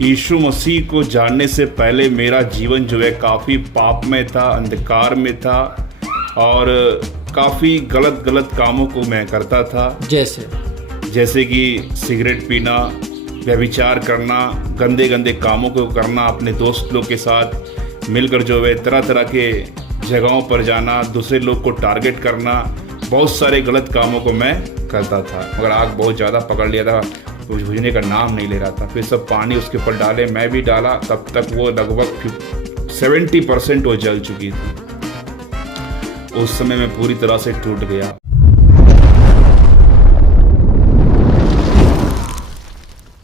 यीशु मसीह को जानने से पहले मेरा जीवन जो है काफ़ी पाप में था, अंधकार में था और काफ़ी गलत कामों को मैं करता था। जैसे कि सिगरेट पीना, व्यभिचार करना, गंदे कामों को करना, अपने दोस्त लोग के साथ मिलकर जो है तरह तरह के जगहों पर जाना, दूसरे लोग को टारगेट करना, बहुत सारे गलत कामों को मैं करता था। मगर आग बहुत ज़्यादा पकड़ लिया था, बुझने का नाम नहीं ले रहा था। फिर सब पानी उसके ऊपर डाले, मैं भी डाला, तब तक वो लगभग 70% वो जल चुकी थी। उस समय मैं पूरी तरह से टूट गया।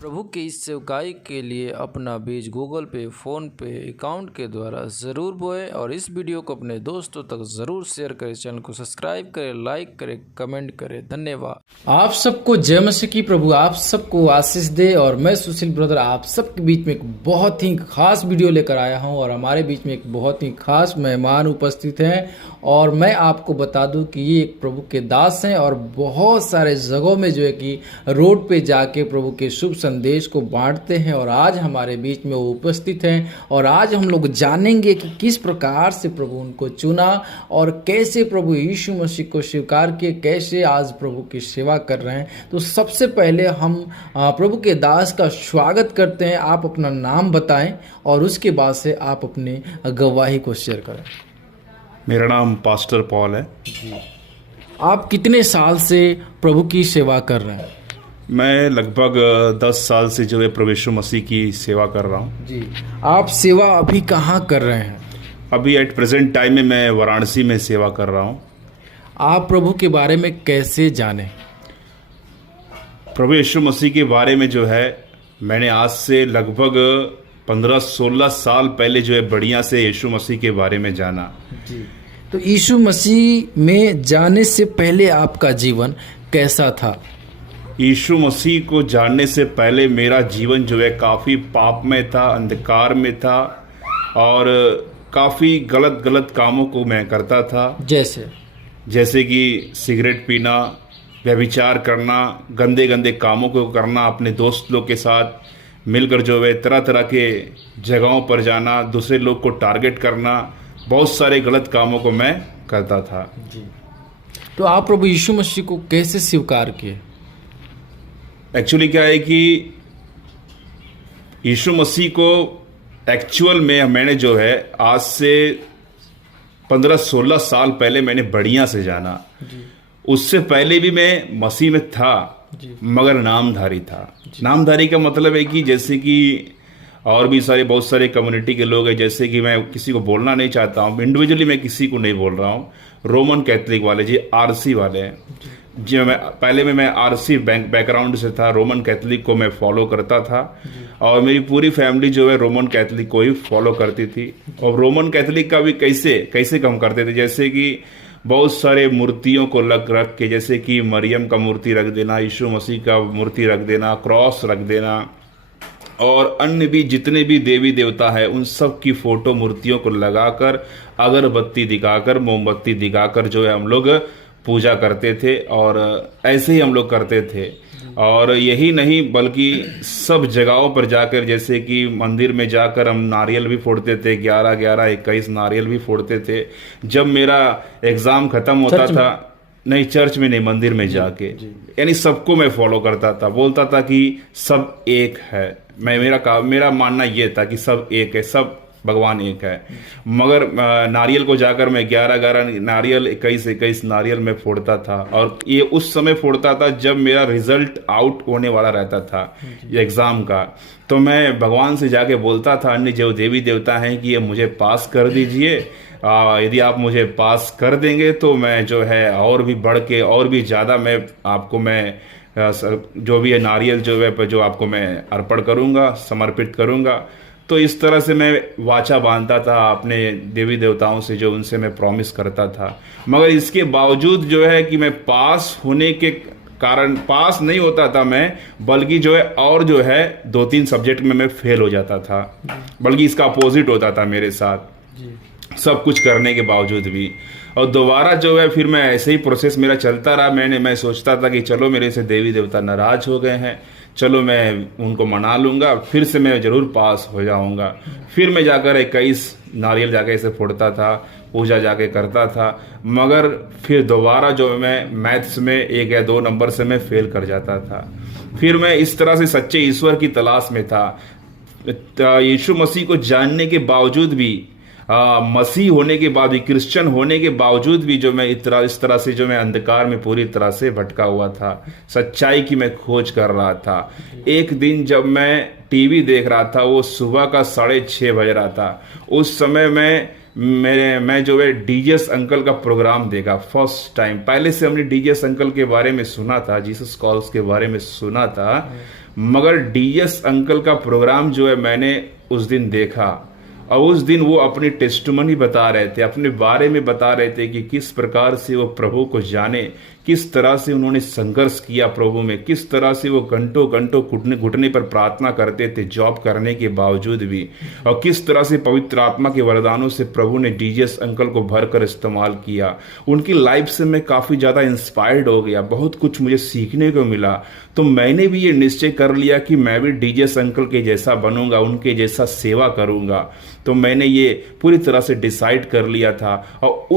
प्रभु की इस सेवकाई के लिए अपना बीज गूगल पे, फ़ोन पे अकाउंट के द्वारा ज़रूर बोएं और इस वीडियो को अपने दोस्तों तक ज़रूर शेयर करें। चैनल को सब्सक्राइब करें, लाइक करें, कमेंट करें। धन्यवाद। आप सबको जय मसीह की। प्रभु आप सबको आशीष दे। और मैं सुशील ब्रदर आप सबके बीच में एक बहुत ही खास वीडियो लेकर आया हूं और हमारे बीच में एक बहुत ही खास मेहमान उपस्थित हैं। और मैं आपको बता दूं कि ये एक प्रभु के दास हैं और बहुत सारे जगहों में जो है कि रोड पे जाके प्रभु के शुभ संदेश को बांटते हैं। और आज हमारे बीच में वो उपस्थित हैं और आज हम लोग जानेंगे कि किस प्रकार से प्रभु उनको चुना और कैसे प्रभु यीशु मसीह को स्वीकार किए, कैसे आज प्रभु की सेवा कर रहे हैं। तो सबसे पहले हम प्रभु के दास का स्वागत करते हैं। आप अपना नाम बताएं और उसके बाद से आप अपनी गवाही को शेयर करें। मेरा नाम पास्टर पॉल है। आप कितने साल से प्रभु की सेवा कर रहे हैं? मैं लगभग 10 साल से जो है प्रभु यीशु मसीह की सेवा कर रहा हूँ। जी, आप सेवा अभी कहाँ कर रहे हैं? अभी एट प्रेजेंट टाइम में मैं वाराणसी में सेवा कर रहा हूँ। आप प्रभु के बारे में कैसे जाने? प्रभु यीशु मसीह के बारे में जो है मैंने आज से लगभग 15-16 साल पहले जो है बढ़िया से यीशु मसीह के बारे में जाना। जी, तो यीशु मसीह में जाने से पहले आपका जीवन कैसा था? यीशु मसीह को जानने से पहले मेरा जीवन जो है काफ़ी पाप में था, अंधकार में था और काफ़ी गलत कामों को मैं करता था। जैसे कि सिगरेट पीना, व्यभिचार करना, गंदे कामों को करना, अपने दोस्त लोग के साथ मिलकर जो है तरह तरह के जगहों पर जाना, दूसरे लोग को टारगेट करना, बहुत सारे गलत कामों को मैं करता था। जी, तो आप प्रभु यीशु मसीह को कैसे स्वीकार किए? एक्चुअली क्या है कि यीशु मसीह को एक्चुअल में मैंने जो है आज से 15-16 साल पहले मैंने बढ़िया से जाना। उससे पहले भी मैं मसीह में था मगर नामधारी था। नामधारी का मतलब है कि जैसे कि और भी बहुत सारे कम्युनिटी के लोग हैं, जैसे कि मैं किसी को बोलना नहीं चाहता हूँ, इंडिविजुअली मैं किसी को नहीं बोल रहा हूँ। रोमन कैथलिक वाले जी, आरसी वाले हैं जी। मैं आरसी बैकग्राउंड से था, रोमन कैथलिक को मैं फॉलो करता था और मेरी पूरी फैमिली जो है रोमन कैथलिक को ही फॉलो करती थी। और रोमन कैथलिक का भी कैसे कम करते थे, जैसे कि बहुत सारे मूर्तियों को रख के, जैसे कि मरियम का मूर्ति रख देना, यीशु मसीह का मूर्ति रख देना, क्रॉस रख देना और अन्य भी जितने भी देवी देवता है उन सब की फोटो मूर्तियों को लगाकर, अगरबत्ती दिखाकर, मोमबत्ती दिखाकर जो है हम लोग पूजा करते थे। और ऐसे ही हम लोग करते थे। और यही नहीं बल्कि सब जगहों पर जाकर, जैसे कि मंदिर में जाकर हम नारियल भी फोड़ते थे, 11-11-21 नारियल भी फोड़ते थे। जब मेरा एग्ज़ाम ख़त्म होता था, नहीं चर्च में नहीं, मंदिर में जाके, यानी सबको मैं फॉलो करता था, बोलता था कि सब एक है। मेरा मानना ये था कि सब एक है, सब भगवान एक है। मगर नारियल को जाकर मैं 11-11 नारियल, 21-21 नारियल में फोड़ता था। और ये उस समय फोड़ता था जब मेरा रिजल्ट आउट होने वाला रहता था एग्ज़ाम का। तो मैं भगवान से जाके बोलता था, अन्य जो देवी देवता हैं, कि ये मुझे पास कर दीजिए। यदि आप मुझे पास कर देंगे तो मैं जो है और भी बढ़ के और भी ज़्यादा मैं जो भी है नारियल जो है जो आपको मैं अर्पण करूँगा, समर्पित करूँगा। तो इस तरह से मैं वाचा बांधता था अपने देवी देवताओं से, जो उनसे मैं प्रॉमिस करता था। मगर इसके बावजूद जो है कि मैं पास होने के कारण पास नहीं होता था मैं, बल्कि जो है और जो है 2-3 सब्जेक्ट में मैं फेल हो जाता था। बल्कि इसका अपोजिट होता था मेरे साथ, सब कुछ करने के बावजूद भी। और दोबारा जो है फिर मैं ऐसे ही प्रोसेस मेरा चलता रहा। मैं सोचता था कि चलो मेरे से देवी देवता नाराज हो गए हैं, चलो मैं उनको मना लूँगा, फिर से मैं ज़रूर पास हो जाऊँगा। फिर मैं जाकर 21 नारियल जाके ऐसे फोड़ता था, पूजा जाके करता था, मगर फिर दोबारा जो मैं मैथ्स में 1 या 2 नंबर से मैं फेल कर जाता था। फिर मैं इस तरह से सच्चे ईश्वर की तलाश में था। यीशु मसीह को जानने के बावजूद भी, मसीह होने के बाद भी, क्रिश्चियन होने के बावजूद भी जो मैं इस तरह से जो मैं अंधकार में पूरी तरह से भटका हुआ था, सच्चाई की मैं खोज कर रहा था। एक दिन जब मैं टीवी देख रहा था, वो सुबह का 6:30 बज रहा था। उस समय मैं जो है डीजेस अंकल का प्रोग्राम देखा फर्स्ट टाइम। पहले से हमने डीजेस अंकल के बारे में सुना था, जीसस कॉल्स के बारे में सुना था, मगर डीजेस अंकल का प्रोग्राम जो है मैंने उस दिन देखा। और उस दिन वो अपनी टेस्टिमनी बता रहे थे, अपने बारे में बता रहे थे कि किस प्रकार से वो प्रभु को जाने, किस तरह से उन्होंने संघर्ष किया प्रभु में, किस तरह से वो घंटों घंटों घुटने पर प्रार्थना करते थे जॉब करने के बावजूद भी, और किस तरह से पवित्र आत्मा के वरदानों से प्रभु ने डीजेस अंकल को भरकर इस्तेमाल किया। उनकी लाइफ से मैं काफ़ी ज़्यादा इंस्पायर्ड हो गया, बहुत कुछ मुझे सीखने को मिला। तो मैंने भी ये निश्चय कर लिया कि मैं भी डीजेस अंकल के जैसा बनूंगा, उनके जैसा सेवा करूंगा। तो मैंने ये पूरी तरह से डिसाइड कर लिया था, और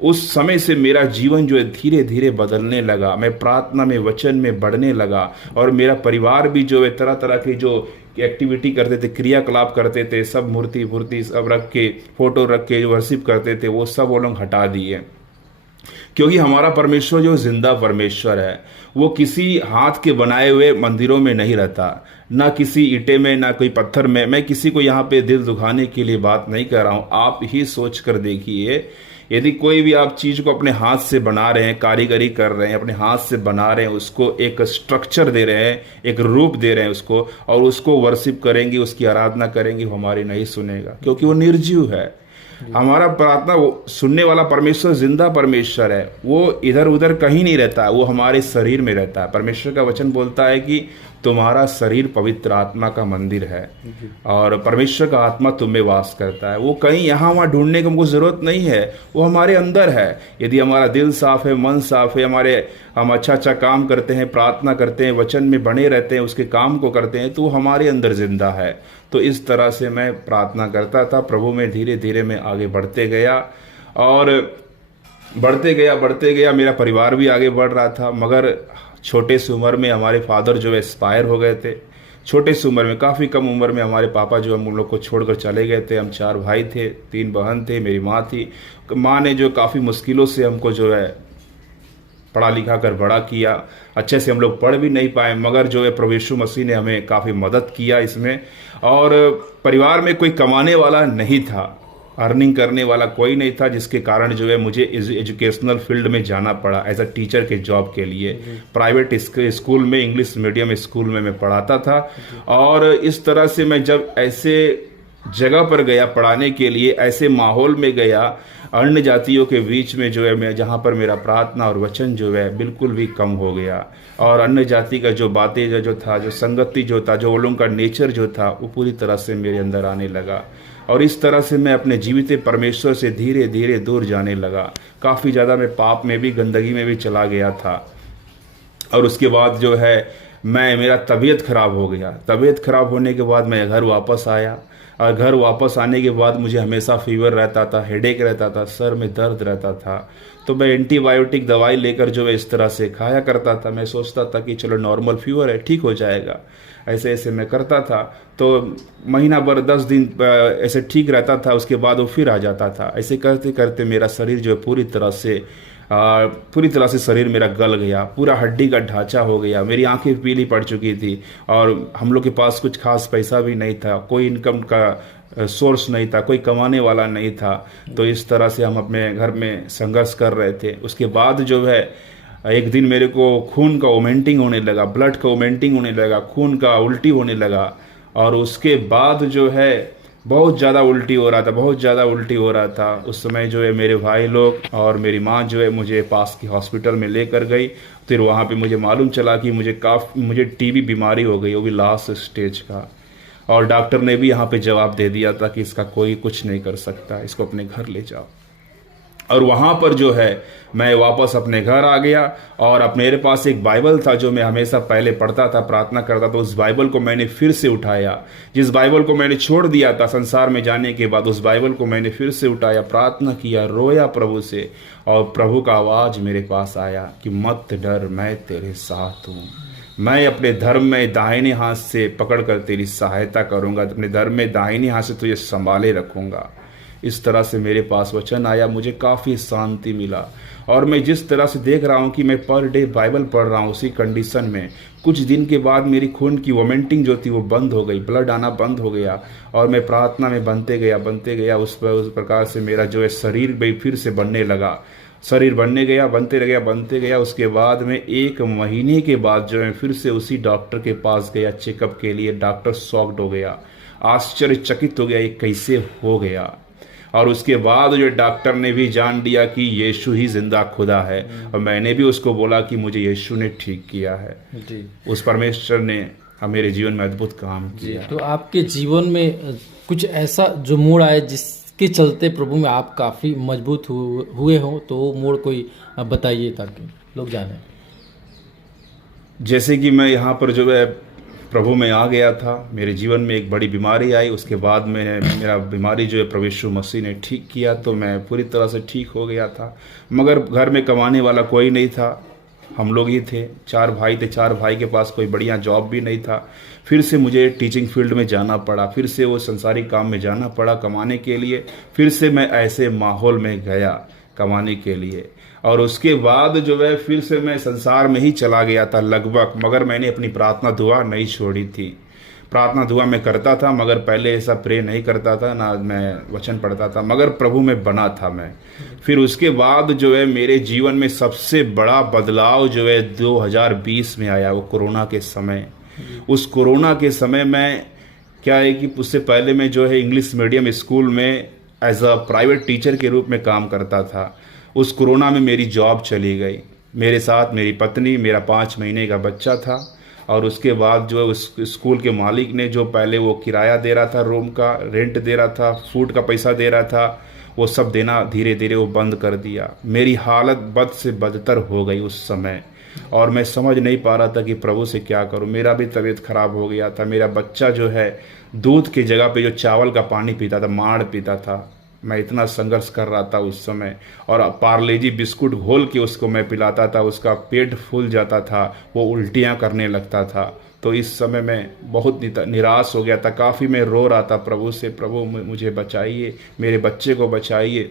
उस समय से मेरा जीवन जो है धीरे धीरे बदलने लगा। मैं प्रार्थना में, वचन में बढ़ने लगा, और मेरा परिवार भी जो है तरह तरह के जो एक्टिविटी करते थे, क्रियाकलाप करते थे, सब मूर्ति सब रख के, फोटो रख के जो वर्शिप करते थे, वो सब वो लोग हटा दिए। क्योंकि हमारा परमेश्वर जो जिंदा परमेश्वर है, वो किसी हाथ के बनाए हुए मंदिरों में नहीं रहता, ना किसी ईंटे में, ना कोई पत्थर में। मैं किसी को यहाँ पे दिल दुखाने के लिए बात नहीं कर रहा हूँ, आप ही सोच कर देखिए। यदि कोई भी आप चीज को अपने हाथ से बना रहे हैं, कारीगरी कर रहे हैं, अपने हाथ से बना रहे हैं, उसको एक स्ट्रक्चर दे रहे हैं, एक रूप दे रहे हैं उसको, और उसको वर्शिप करेंगे, उसकी आराधना करेंगे, वो हमारी नहीं सुनेगा, क्योंकि वो निर्जीव है। हमारा प्रार्थना वो सुनने वाला परमेश्वर जिंदा परमेश्वर है, वो इधर उधर कहीं नहीं रहता, वो हमारे शरीर में रहता है। परमेश्वर का वचन बोलता है कि तुम्हारा शरीर पवित्र आत्मा का मंदिर है, और परमेश्वर का आत्मा तुम में वास करता है। वो कहीं यहाँ वहाँ ढूंढने की हमको जरूरत नहीं है, वो हमारे अंदर है। यदि हमारा दिल साफ है, मन साफ है, हम अच्छा काम करते हैं, प्रार्थना करते हैं, वचन में बने रहते हैं, उसके काम को करते हैं, तो वो हमारे अंदर जिंदा है। तो इस तरह से मैं प्रार्थना करता था, प्रभु में धीरे धीरे मैं आगे बढ़ते गया, और बढ़ते गया मेरा परिवार भी आगे बढ़ रहा था। मगर छोटे सी उम्र में हमारे फादर जो है एक्सपायर हो गए थे। छोटे सी उम्र में, काफ़ी कम उम्र में हमारे पापा जो हम लोग को छोड़कर चले गए थे। हम 4 भाई थे, 3 बहन थे, मेरी माँ थी। माँ ने जो काफ़ी मुश्किलों से हमको जो है पढ़ा लिखा कर बड़ा किया। अच्छे से हम लोग पढ़ भी नहीं पाए, मगर जो है प्रभु यीशु मसीह ने हमें काफ़ी मदद किया इसमें। और परिवार में कोई कमाने वाला नहीं था, अर्निंग करने वाला कोई नहीं था, जिसके कारण जो है मुझे एजुकेशनल फील्ड में जाना पड़ा एज अ टीचर के जॉब के लिए। प्राइवेट स्कूल में, इंग्लिश मीडियम स्कूल में मैं पढ़ाता था। और इस तरह से मैं जब ऐसे जगह पर गया पढ़ाने के लिए, ऐसे माहौल में गया, अन्य जातियों के बीच में जो है मैं, जहाँ पर मेरा प्रार्थना और वचन जो है बिल्कुल भी कम हो गया, और अन्य जाति का जो बातें जो था, जो संगति जो था, जो वो लोगों का नेचर जो था, वो पूरी तरह से मेरे अंदर आने लगा। और इस तरह से मैं अपने जीवित परमेश्वर से धीरे धीरे दूर जाने लगा। काफ़ी ज़्यादा मैं पाप में भी, गंदगी में भी चला गया था। और उसके बाद जो है मेरा तबीयत खराब हो गया। तबीयत खराब होने के बाद मैं घर वापस आया, और घर वापस आने के बाद मुझे हमेशा फीवर रहता था, हेडेक रहता था, सर में दर्द रहता था। तो मैं एंटीबायोटिक दवाई लेकर जो है इस तरह से खाया करता था। मैं सोचता था कि चलो नॉर्मल फीवर है, ठीक हो जाएगा। ऐसे ऐसे मैं करता था। तो महीना भर 10 दिन ऐसे ठीक रहता था, उसके बाद वो फिर आ जाता था। ऐसे करते करते मेरा शरीर जो है पूरी तरह से शरीर मेरा गल गया, पूरा हड्डी का ढांचा हो गया। मेरी आंखें पीली पड़ चुकी थी, और हम लोग के पास कुछ खास पैसा भी नहीं था, कोई इनकम का सोर्स नहीं था, कोई कमाने वाला नहीं था। तो इस तरह से हम अपने घर में संघर्ष कर रहे थे। उसके बाद जो है एक दिन मेरे को खून का वोमिटिंग होने लगा, ब्लड का वोमिटिंग होने लगा, खून का उल्टी होने लगा। और उसके बाद जो है बहुत ज़्यादा उल्टी हो रहा था। उस समय जो है मेरे भाई लोग और मेरी माँ जो है मुझे पास की हॉस्पिटल में लेकर गई। फिर वहाँ पे मुझे मालूम चला कि मुझे टीबी बीमारी हो गई, वो भी लास्ट स्टेज का। और डॉक्टर ने भी यहाँ पे जवाब दे दिया था कि इसका कोई कुछ नहीं कर सकता, इसको अपने घर ले जाओ। और वहाँ पर जो है मैं वापस अपने घर आ गया और अपने मेरे पास एक बाइबल था जो मैं हमेशा पहले पढ़ता था, प्रार्थना करता था। उस बाइबल को मैंने फिर से उठाया। जिस बाइबल को मैंने छोड़ दिया था संसार में जाने के बाद, उस बाइबल को मैंने फिर से उठाया, प्रार्थना किया, रोया प्रभु से, और प्रभु का आवाज़ मेरे पास आया कि मत डर, मैं तेरे साथ हूँ। मैं अपने धर्म में दाहिने हाथ से पकड़कर तेरी सहायता करूँगा, अपने धर्म में दाहिने हाथ से तुझे संभाले रखूँगा। इस तरह से मेरे पास वचन आया, मुझे काफ़ी शांति मिला। और मैं जिस तरह से देख रहा हूँ कि मैं पर डे बाइबल पढ़ रहा हूँ, उसी कंडीशन में कुछ दिन के बाद मेरी खून की वोमेंटिंग जो थी वो बंद हो गई, ब्लड आना बंद हो गया, और मैं प्रार्थना में बनते गया। उस प्रकार से मेरा जो है शरीर भी फिर से बनने लगा, शरीर बनने गया, बनते गया। उसके बाद में 1 महीने के बाद जो है फिर से उसी डॉक्टर के पास गया चेकअप के लिए। डॉक्टर शॉक्ड हो गया, आश्चर्यचकित हो गया, ये कैसे हो गया। और उसके बाद जो डॉक्टर ने भी जान लिया कि यीशु ही जिंदा खुदा है, और मैंने भी उसको बोला कि मुझे यीशु ने ठीक किया है जी। उस परमेश्वर ने मेरे जीवन में अद्भुत काम किया। तो आपके जीवन में कुछ ऐसा जो मोड़ आए जिसके चलते प्रभु में आप काफ़ी मजबूत हुए हो, तो वो मोड़ कोई बताइए ताकि लोग जाने। जैसे कि मैं यहाँ पर जो है प्रभु में आ गया था, मेरे जीवन में एक बड़ी बीमारी आई। उसके बाद मेरा बीमारी जो है प्रभु यीशु मसीह ने ठीक किया, तो मैं पूरी तरह से ठीक हो गया था। मगर घर में कमाने वाला कोई नहीं था, हम लोग ही थे, 4 भाई थे। 4 भाई के पास कोई बढ़िया जॉब भी नहीं था। फिर से मुझे टीचिंग फील्ड में जाना पड़ा, फिर से वो संसारिक काम में जाना पड़ा कमाने के लिए। फिर से मैं ऐसे माहौल में गया कमाने के लिए, और उसके बाद जो है फिर से मैं संसार में ही चला गया था लगभग। मगर मैंने अपनी प्रार्थना दुआ नहीं छोड़ी थी। प्रार्थना दुआ मैं करता था, मगर पहले ऐसा प्रे नहीं करता था, ना मैं वचन पढ़ता था, मगर प्रभु में बना था मैं। फिर उसके बाद जो है मेरे जीवन में सबसे बड़ा बदलाव जो है 2020 में आया, वो कोरोना के समय। उस कोरोना के समय में क्या है कि उससे पहले मैं जो है इंग्लिश मीडियम स्कूल में एज अ प्राइवेट टीचर के रूप में काम करता था। उस कोरोना में मेरी जॉब चली गई, मेरे साथ मेरी पत्नी, मेरा 5 महीने का बच्चा था। और उसके बाद जो है उस स्कूल के मालिक ने जो पहले वो किराया दे रहा था, रूम का रेंट दे रहा था, फूड का पैसा दे रहा था, वो सब देना धीरे धीरे वो बंद कर दिया। मेरी हालत बद से बदतर हो गई उस समय, और मैं समझ नहीं पा रहा था कि प्रभु से क्या करूं। मेरा भी तबीयत खराब हो गया था। मेरा बच्चा जो है दूध की जगह पे जो चावल का पानी पीता था, माड़ पीता था। मैं इतना संघर्ष कर रहा था उस समय, और पार्लेजी बिस्कुट घोल के उसको मैं पिलाता था, उसका पेट फूल जाता था, वो उल्टियाँ करने लगता था। तो इस समय मैं बहुत निराश हो गया था, काफ़ी मैं रो रहा था प्रभु से, प्रभु मुझे बचाइए, मेरे बच्चे को बचाइए,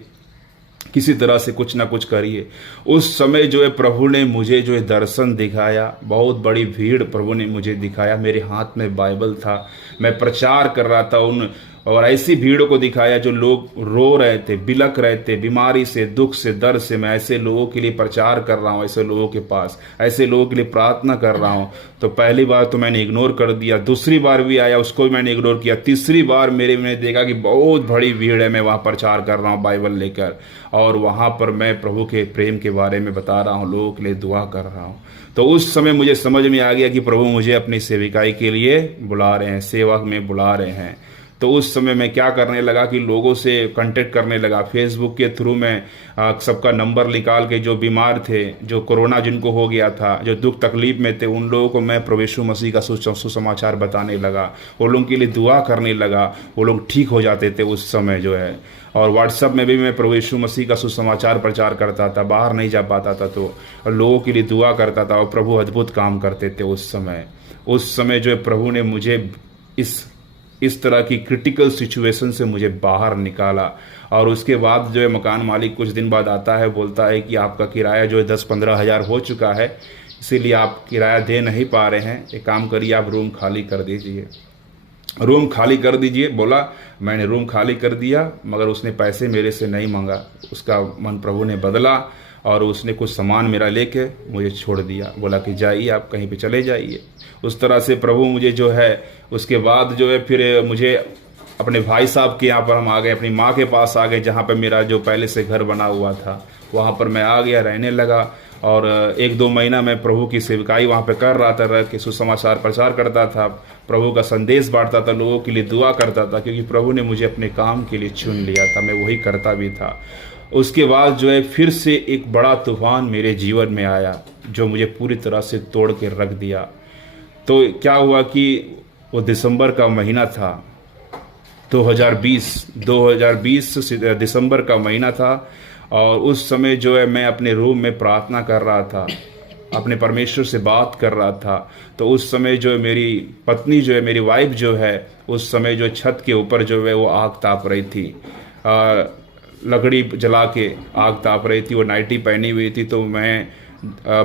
किसी तरह से कुछ ना कुछ करिए। उस समय जो है प्रभु ने मुझे जो है दर्शन दिखाया, बहुत बड़ी भीड़ प्रभु ने मुझे दिखाया। मेरे हाथ में बाइबल था, मैं प्रचार कर रहा था उन, और ऐसी भीड़ को दिखाया जो लोग रो रहे थे, बिलक रहे थे बीमारी से, दुख से, दर्द से। मैं ऐसे लोगों के लिए प्रचार कर रहा हूँ, ऐसे लोगों के पास, ऐसे लोगों के लिए प्रार्थना कर रहा हूँ। तो पहली बार तो मैंने इग्नोर कर दिया, दूसरी बार भी आया, उसको भी मैंने इग्नोर किया, तीसरी बार मैंने देखा कि बहुत बड़ी भीड़ है, मैं वहाँ प्रचार कर रहा हूँ बाइबल लेकर, और वहाँ पर मैं प्रभु के प्रेम के बारे में बता रहा हूँ, लोगों के लिए दुआ कर रहा हूँ। तो उस समय मुझे समझ में आ गया कि प्रभु मुझे अपनी सेविकाई के लिए बुला रहे हैं, सेवा में बुला रहे हैं। तो उस समय मैं क्या करने लगा कि लोगों से कांटेक्ट करने लगा, फेसबुक के थ्रू मैं सबका नंबर निकाल के, जो बीमार थे, जो कोरोना जिनको हो गया था, जो दुख तकलीफ में थे, उन लोगों को मैं प्रभु यीशु मसीह का सुसमाचार बताने लगा, वो लोगों के लिए दुआ करने लगा, वो लोग ठीक हो जाते थे उस समय जो है। और व्हाट्सएप में भी मैं प्रभु यीशु मसीह का सुसमाचार प्रचार करता था, बाहर नहीं जा पाता था तो लोगों के लिए दुआ करता था, और प्रभु अद्भुत काम करते थे उस समय। उस समय जो है प्रभु ने मुझे इस तरह की क्रिटिकल सिचुएशन से मुझे बाहर निकाला। और उसके बाद जो है मकान मालिक कुछ दिन बाद आता है, बोलता है कि आपका किराया जो है 10-15 हज़ार हो चुका है, इसीलिए आप किराया दे नहीं पा रहे हैं, एक काम करिए आप रूम खाली कर दीजिए, रूम खाली कर दीजिए। बोला, मैंने रूम खाली कर दिया, मगर उसने पैसे मेरे से नहीं मांगा, उसका मन प्रभु ने बदला, और उसने कुछ सामान मेरा लेके मुझे छोड़ दिया, बोला कि जाइए आप कहीं पे चले जाइए। उस तरह से प्रभु मुझे जो है, उसके बाद जो है फिर मुझे अपने भाई साहब के यहाँ पर हम आ गए, अपनी माँ के पास आ गए, जहाँ पर मेरा जो पहले से घर बना हुआ था, वहाँ पर मैं आ गया, रहने लगा। और 1-2 महीना मैं प्रभु की सेवकाई वहाँ पे कर रहा था, रह के सुसमाचार प्रचार करता था, प्रभु का संदेश बांटता था, लोगों के लिए दुआ करता था, क्योंकि प्रभु ने मुझे अपने काम के लिए चुन लिया था, मैं वही करता भी था। उसके बाद जो है फिर से एक बड़ा तूफान मेरे जीवन में आया जो मुझे पूरी तरह से तोड़ के रख दिया। तो क्या हुआ कि वो दिसंबर का महीना था, 2020 दिसंबर का महीना था, और उस समय जो है मैं अपने रूम में प्रार्थना कर रहा था, अपने परमेश्वर से बात कर रहा था। तो उस समय जो मेरी पत्नी जो है, मेरी वाइफ जो है, उस समय जो छत के ऊपर जो है वो आग ताप रही थी, लकड़ी जला के आग ताप रही थी, वो नाइटी पहनी हुई थी। तो मैं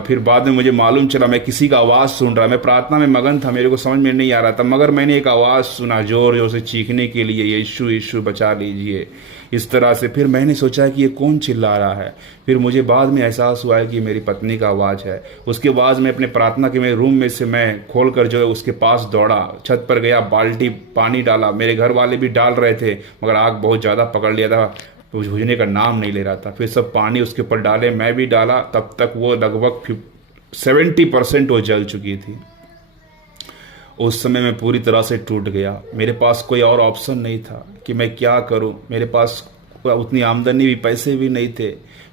फिर बाद में मुझे मालूम चला मैं किसी का आवाज़ सुन रहा, मैं प्रार्थना में मगन था, मेरे को समझ में नहीं आ रहा था, मगर मैंने एक आवाज़ सुना जोर जोर से चीखने के लिए, यीशु यीशु बचा लीजिए, इस तरह से। फिर मैंने सोचा कि ये कौन चिल्ला रहा है। फिर मुझे बाद में एहसास हुआ है कि मेरी पत्नी का आवाज़ है। उसके बाद मैं अपने प्रार्थना के मेरे रूम में से मैं खोल कर जो है उसके पास दौड़ा, छत पर गया, बाल्टी पानी डाला, मेरे घर वाले भी डाल रहे थे, मगर आग बहुत ज़्यादा पकड़ लिया था, बुझने का नाम नहीं ले रहा था। फिर सब पानी उसके ऊपर डाले, मैं भी डाला, तब तक वो लगभग 70% वो जल चुकी थी। उस समय मैं पूरी तरह से टूट गया। मेरे पास कोई और ऑप्शन नहीं था कि मैं क्या करूं। मेरे पास उतनी आमदनी भी, पैसे भी नहीं थे।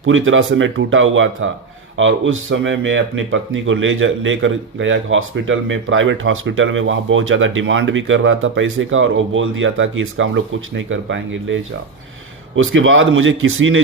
पूरी तरह से मैं टूटा हुआ था। और उस समय मैं अपनी पत्नी को लेकर गया हॉस्पिटल में, प्राइवेट हॉस्पिटल में। वहाँ बहुत ज़्यादा डिमांड भी कर रहा था पैसे का, और वो बोल दिया था कि इसका हम लोग कुछ नहीं कर पाएंगे, ले जाओ। उसके बाद मुझे किसी ने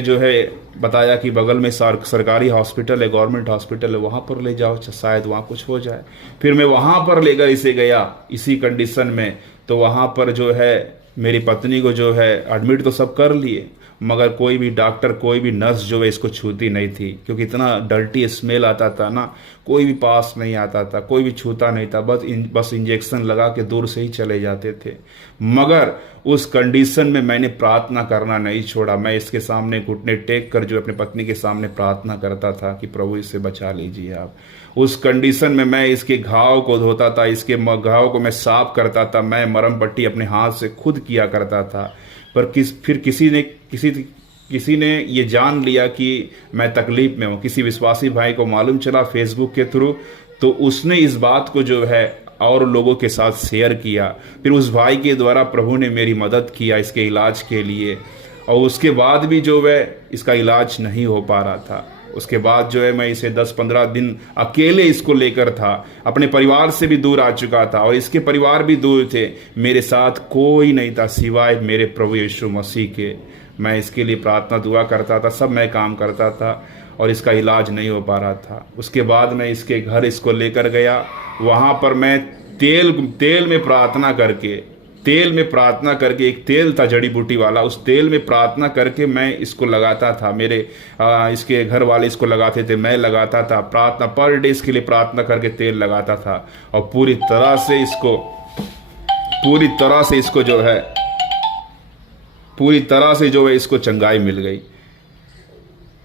जो है बताया कि बगल में सरकारी हॉस्पिटल है, गवर्नमेंट हॉस्पिटल है, वहाँ पर ले जाओ, शायद वहाँ कुछ हो जाए। फिर मैं वहाँ पर लेकर इसे गया इसी कंडीशन में। तो वहाँ पर जो है मेरी पत्नी को जो है एडमिट तो सब कर लिए, मगर कोई भी डॉक्टर, कोई भी नर्स जो है इसको छूती नहीं थी, क्योंकि इतना डर्टी स्मेल आता था ना, कोई भी पास नहीं आता था, कोई भी छूता नहीं था, बस इंजेक्शन लगा के दूर से ही चले जाते थे। मगर उस कंडीशन में मैंने प्रार्थना करना नहीं छोड़ा। मैं इसके सामने घुटने टेक कर जो अपनी पत्नी के सामने प्रार्थना करता था कि प्रभु इससे बचा लीजिए आप। उस कंडीशन में मैं इसके घाव को धोता था, इसके घाव को मैं साफ करता था, मैं मरहम पट्टी अपने हाथ से खुद किया करता था। पर फिर किसी ने ये जान लिया कि मैं तकलीफ में हूँ। किसी विश्वासी भाई को मालूम चला फेसबुक के थ्रू, तो उसने इस बात को जो है और लोगों के साथ शेयर किया। फिर उस भाई के द्वारा प्रभु ने मेरी मदद किया इसके इलाज के लिए, और उसके बाद भी जो है इसका इलाज नहीं हो पा रहा था। उसके बाद जो है मैं इसे 10-15 दिन अकेले इसको लेकर था, अपने परिवार से भी दूर आ चुका था, और इसके परिवार भी दूर थे। मेरे साथ कोई नहीं था सिवाय मेरे प्रभु यीशु मसीह के। मैं इसके लिए प्रार्थना दुआ करता था, सब मैं काम करता था, और इसका इलाज नहीं हो पा रहा था। उसके बाद मैं इसके घर इसको लेकर गया। वहाँ पर मैं तेल में प्रार्थना करके एक तेल था जड़ी बूटी वाला, उस तेल में प्रार्थना करके मैं इसको लगाता था। मेरे इसके घर वाले इसको लगाते थे, मैं लगाता था। प्रार्थना पर डे इसके लिए प्रार्थना करके तेल लगाता था, और पूरी तरह से इसको चंगाई मिल गई।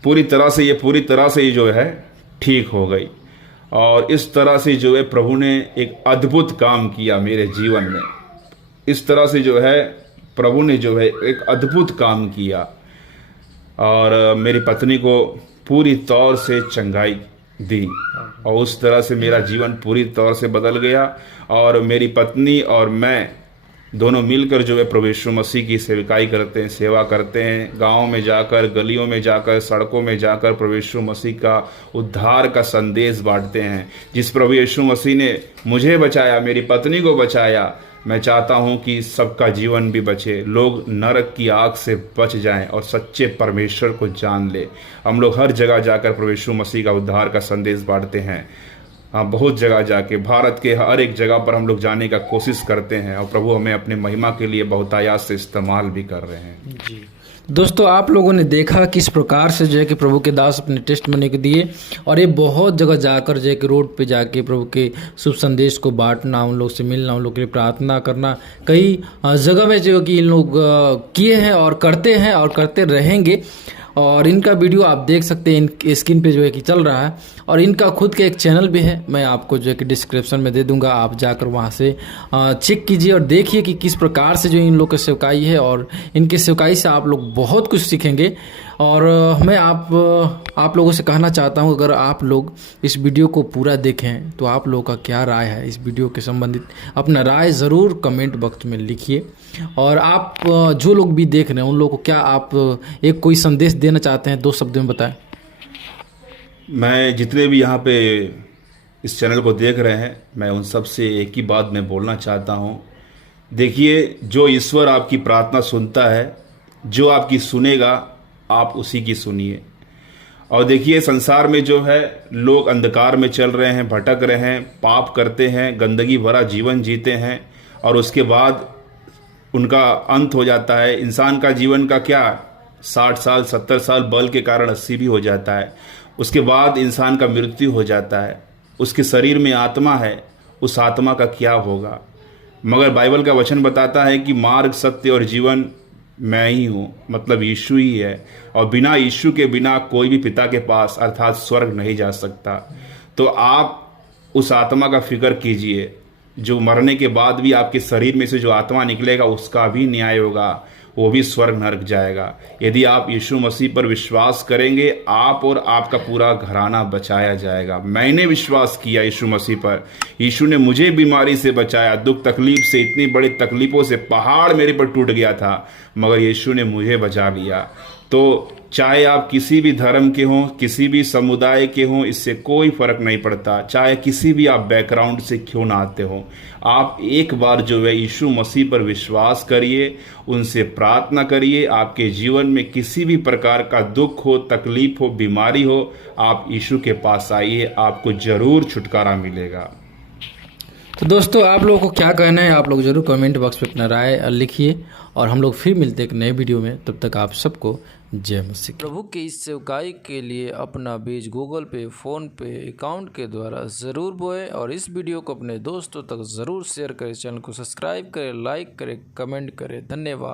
पूरी तरह से ये जो है ठीक हो गई। और इस तरह से जो है प्रभु ने एक अद्भुत काम किया मेरे जीवन में। इस तरह से जो है प्रभु ने जो है एक अद्भुत काम किया, और मेरी पत्नी को पूरी तौर से चंगाई दी, और उस तरह से मेरा जीवन पूरी तौर से बदल गया। और मेरी पत्नी और मैं दोनों मिलकर जो है प्रभु यीशु मसीह की सेवा करते हैं। गाँव में जाकर, गलियों में जाकर, सड़कों में जाकर प्रभु यीशु मसीह का उद्धार का संदेश बांटते हैं। जिस प्रभु यीशु मसीह ने मुझे बचाया, मेरी पत्नी को बचाया, मैं चाहता हूं कि सबका जीवन भी बचे, लोग नरक की आग से बच जाएं और सच्चे परमेश्वर को जान ले। हम लोग हर जगह जाकर प्रभु यीशु मसीह का उद्धार का संदेश बांटते हैं। हाँ, बहुत जगह जाके, भारत के हर एक जगह पर हम लोग जाने का कोशिश करते हैं, और प्रभु हमें अपने महिमा के लिए बहुतायात से इस्तेमाल भी कर रहे हैं। जी दोस्तों, आप लोगों ने देखा किस प्रकार से जो है कि प्रभु के दास अपने टेस्टमनी को दिए, और ये बहुत जगह जाकर जो है कि रोड पे जाके प्रभु के शुभ संदेश को बांटना, उन लोग से मिलना, उन लोग के लिए प्रार्थना करना, कई जगह में जो कि इन लोग किए हैं और करते हैं और करते रहेंगे। और इनका वीडियो आप देख सकते हैं, इन स्क्रीन पे जो है कि चल रहा है, और इनका खुद का एक चैनल भी है, मैं आपको जो है कि डिस्क्रिप्शन में दे दूंगा, आप जाकर वहाँ से चेक कीजिए और देखिए कि किस प्रकार से जो इन लोग की सेवकाई है, और इनकी सेवकाई से आप लोग बहुत कुछ सीखेंगे। और मैं आप लोगों से कहना चाहता हूं, अगर आप लोग इस वीडियो को पूरा देखें तो आप लोगों का क्या राय है इस वीडियो के संबंधित, अपना राय ज़रूर कमेंट बॉक्स में लिखिए। और आप जो लोग भी देख रहे हैं उन लोगों को क्या आप एक कोई संदेश देना चाहते हैं, 2 शब्द में बताएं। मैं जितने भी यहाँ पे इस चैनल को देख रहे हैं, मैं उन सब से एक ही बात मैं बोलना चाहता हूँ। देखिए, जो ईश्वर आपकी प्रार्थना सुनता है, जो आपकी सुनेगा, आप उसी की सुनिए। और देखिए, संसार में जो है लोग अंधकार में चल रहे हैं, भटक रहे हैं, पाप करते हैं, गंदगी भरा जीवन जीते हैं और उसके बाद उनका अंत हो जाता है। इंसान का जीवन का क्या 60 साल 70 साल, बल के कारण 80 भी हो जाता है। उसके बाद इंसान का मृत्यु हो जाता है। उसके शरीर में आत्मा है, उस आत्मा का क्या होगा? मगर बाइबल का वचन बताता है कि मार्ग, सत्य और जीवन मैं ही हूँ, मतलब यीशु ही है। और बिना यीशु के बिना कोई भी पिता के पास अर्थात स्वर्ग नहीं जा सकता। तो आप उस आत्मा का फिक्र कीजिए, जो मरने के बाद भी आपके शरीर में से जो आत्मा निकलेगा उसका भी न्याय होगा, वो भी स्वर्ग नरक जाएगा। यदि आप यीशु मसीह पर विश्वास करेंगे, आप और आपका पूरा घराना बचाया जाएगा। मैंने विश्वास किया यीशु मसीह पर, यीशु ने मुझे बीमारी से बचाया, दुख तकलीफ से, इतनी बड़ी तकलीफों से, पहाड़ मेरे पर टूट गया था मगर यीशु ने मुझे बचा लिया। तो चाहे आप किसी भी धर्म के हों, किसी भी समुदाय के हों, इससे कोई फर्क नहीं पड़ता। चाहे किसी भी आप बैकग्राउंड से क्यों ना आते हों, आप एक बार जो है यीशु मसीह पर विश्वास करिए, उनसे प्रार्थना करिए। आपके जीवन में किसी भी प्रकार का दुख हो, तकलीफ हो, बीमारी हो, आप यीशु के पास आइए, आपको जरूर छुटकारा मिलेगा। तो दोस्तों, आप लोगों को क्या कहना है आप लोग ज़रूर कमेंट बॉक्स में अपना राय लिखिए और हम लोग फिर मिलते हैं एक नए वीडियो में। तब तक आप सबको जय मसीह। प्रभु की इस सेवकाई के लिए अपना बीज गूगल पे, फ़ोन पे अकाउंट के द्वारा ज़रूर बोएं और इस वीडियो को अपने दोस्तों तक ज़रूर शेयर करें। चैनल को सब्सक्राइब करें, लाइक करें, कमेंट करें। धन्यवाद।